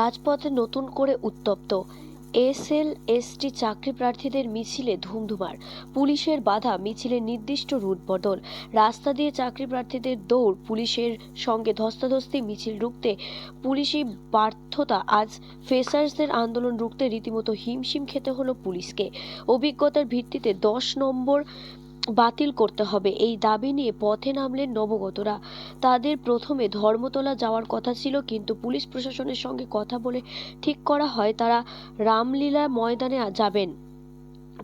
রাজপথে নতুন করে উত্তপ্ত। এসএল এসটি চাকরি প্রার্থীদের মিছিলে ধুমধুমার। পুলিশের বাধা মিছিলের নির্দিষ্ট রুট বদল। রাস্তা দিয়ে চাকরি প্রার্থীদের দৌড়, পুলিশের সঙ্গে ধস্তাধস্তি, মিছিল রুখতে পুলিশি ব্যর্থতা আজ ফেসার্সদের আন্দোলন রুখতে রীতিমতো হিমশিম খেতে হলো পুলিশকে। অভিজ্ঞতার ভিত্তিতে দশ নম্বর বাতিল করতে হবে। এই দাবি নিয়ে পথে নামলেন নবগতরা। তাদের প্রথমে ধর্মতলা যাওয়ার কথা ছিল, কিন্তু পুলিশ প্রশাসনের সঙ্গে কথা বলে ঠিক করা হয় তারা রামলীলা ময়দানে যাবেন।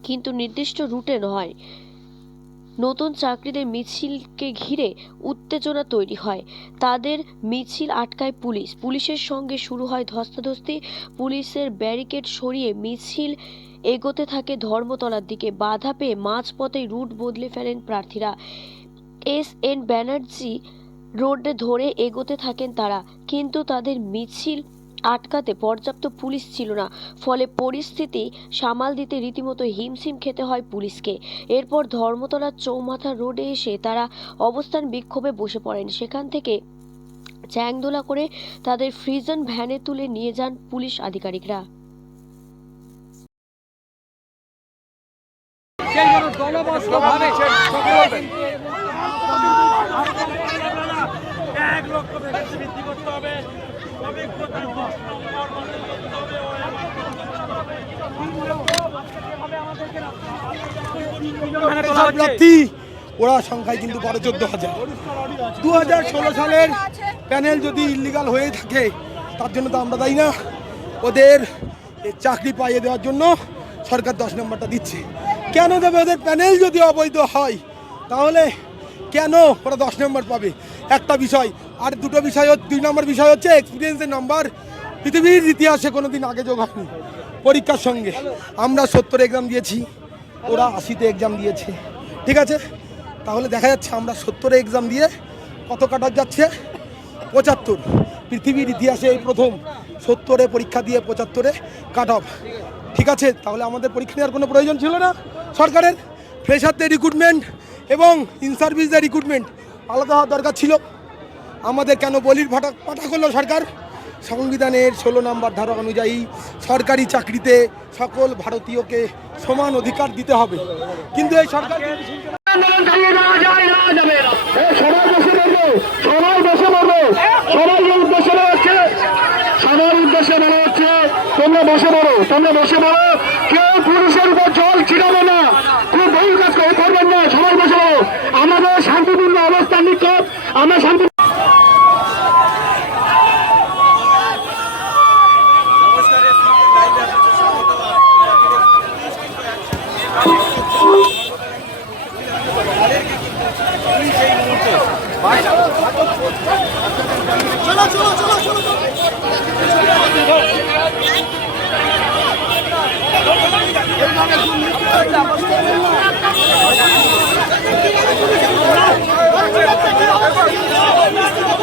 কিন্তু নির্দিষ্ট রুটে নয়। নতুন চাকরিদের মিছিলকে ঘিরে উত্তেজনা তৈরি হয়। তাদের মিছিল আটকায় পুলিশ। পুলিশের সঙ্গে শুরু হয় ধস্তাধস্তি। পুলিশের ব্যারিকেড সরিয়ে মিছিল এগোতে থাকে ধর্মতলার দিকে। বাধা পেয়ে মাঝপথেই রুট বদলে ফেলেন প্রার্থীরা। এস এন ব্যানার্জি রোডে ধরে এগোতে থাকেন তারা। কিন্তু তাদের মিছিল আটকাতে পর্যাপ্ত পুলিশ ছিল না। ফলে পরিস্থিতি সামাল দিতে রীতিমতো হিমশিম খেতে হয় পুলিশকে। এরপর ধর্মতলার চৌমাথা রোডে এসে তারা অবস্থান বিক্ষোভে বসে পড়েন। সেখান থেকে চ্যাংদোলা করে তাদের ফ্রিজন ভ্যানে তুলে নিয়ে যান পুলিশ আধিকারিকরা। এক লক্ষ বৃদ্ধি করতে হবে। ওরা সংখ্যায় কিন্তু বারো চোদ্দ হাজার। দু হাজার ষোলো সালের প্যানেল যদি ইলিগাল হয়ে থাকে, তার জন্য তো আমরা দায়ী না। ওদের চাকরি পাইয়ে দেওয়ার জন্য সরকার দশ নম্বরটা দিচ্ছে। কেন দেবে ওদের প্যানেল যদি অবৈধ হয়, তাহলে কেন ওরা দশ নম্বর পাবে? একটা বিষয়। আর দুটো বিষয় দুই নম্বর বিষয় হচ্ছে এক্সপিরিয়েন্সের নাম্বার পৃথিবীর ইতিহাসে কোনো দিন আগে যোগ হয়নি। পরীক্ষার সঙ্গে। আমরা সত্তর এক্সাম দিয়েছি, ওরা আশিতে এক্সাম দিয়েছে। ঠিক আছে? তাহলে দেখা যাচ্ছে আমরা সত্তরে এক্সাম দিয়ে কত কাটার যাচ্ছে? পঁচাত্তর। পৃথিবীর ইতিহাসে এই প্রথম সত্তরে পরীক্ষা দিয়ে পঁচাত্তরে কাট অফ ঠিক আছে? তাহলে আমাদের পরীক্ষা নেওয়ার কোনো প্রয়োজন ছিল না। সরকারের ফ্রেশারদের রিক্রুটমেন্ট এবং ইন সার্ভিসদের রিক্রুটমেন্ট আলাদা হওয়ার দরকার ছিল। আমাদের কেন বলির ফাটা পাঠা করল সরকার? সংবিধানের ষোলো নম্বর ধারা অনুযায়ী সরকারি চাকরিতে সকল ভারতীয়কে সমান অধিকার দিতে হবে। কিন্তু এই সরকার তোমরা বসে পড়ো, তোমরা বসে পড়ো। কেউ পুরুষের উপর জল ছিটাবে না। খুব ভুল কাজ করে করবেন না সবাই বসে পড়ো আমাদের শান্তিপূর্ণ অবস্থান নিক্ষেপ আমরা শান্তি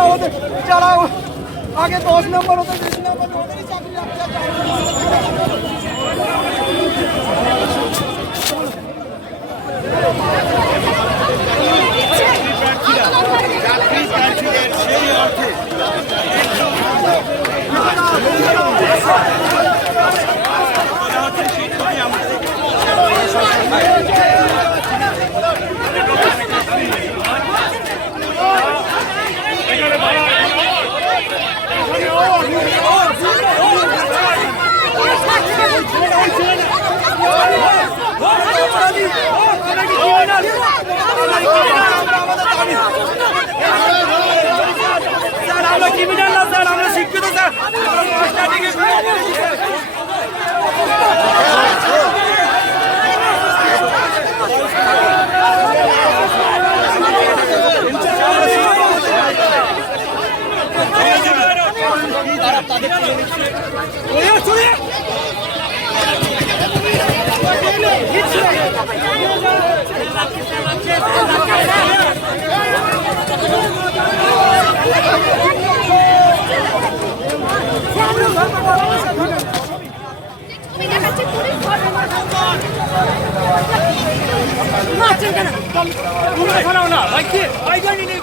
আমাদের যারা আগে দশ নম্বর হতো বেশি নম্বর ওদেরই চাকরি আমরা শিক্ষিত স্যার। মারছেন কেন তোমরা ছাড়াও না। ভাই কি? ভাই জানি নেই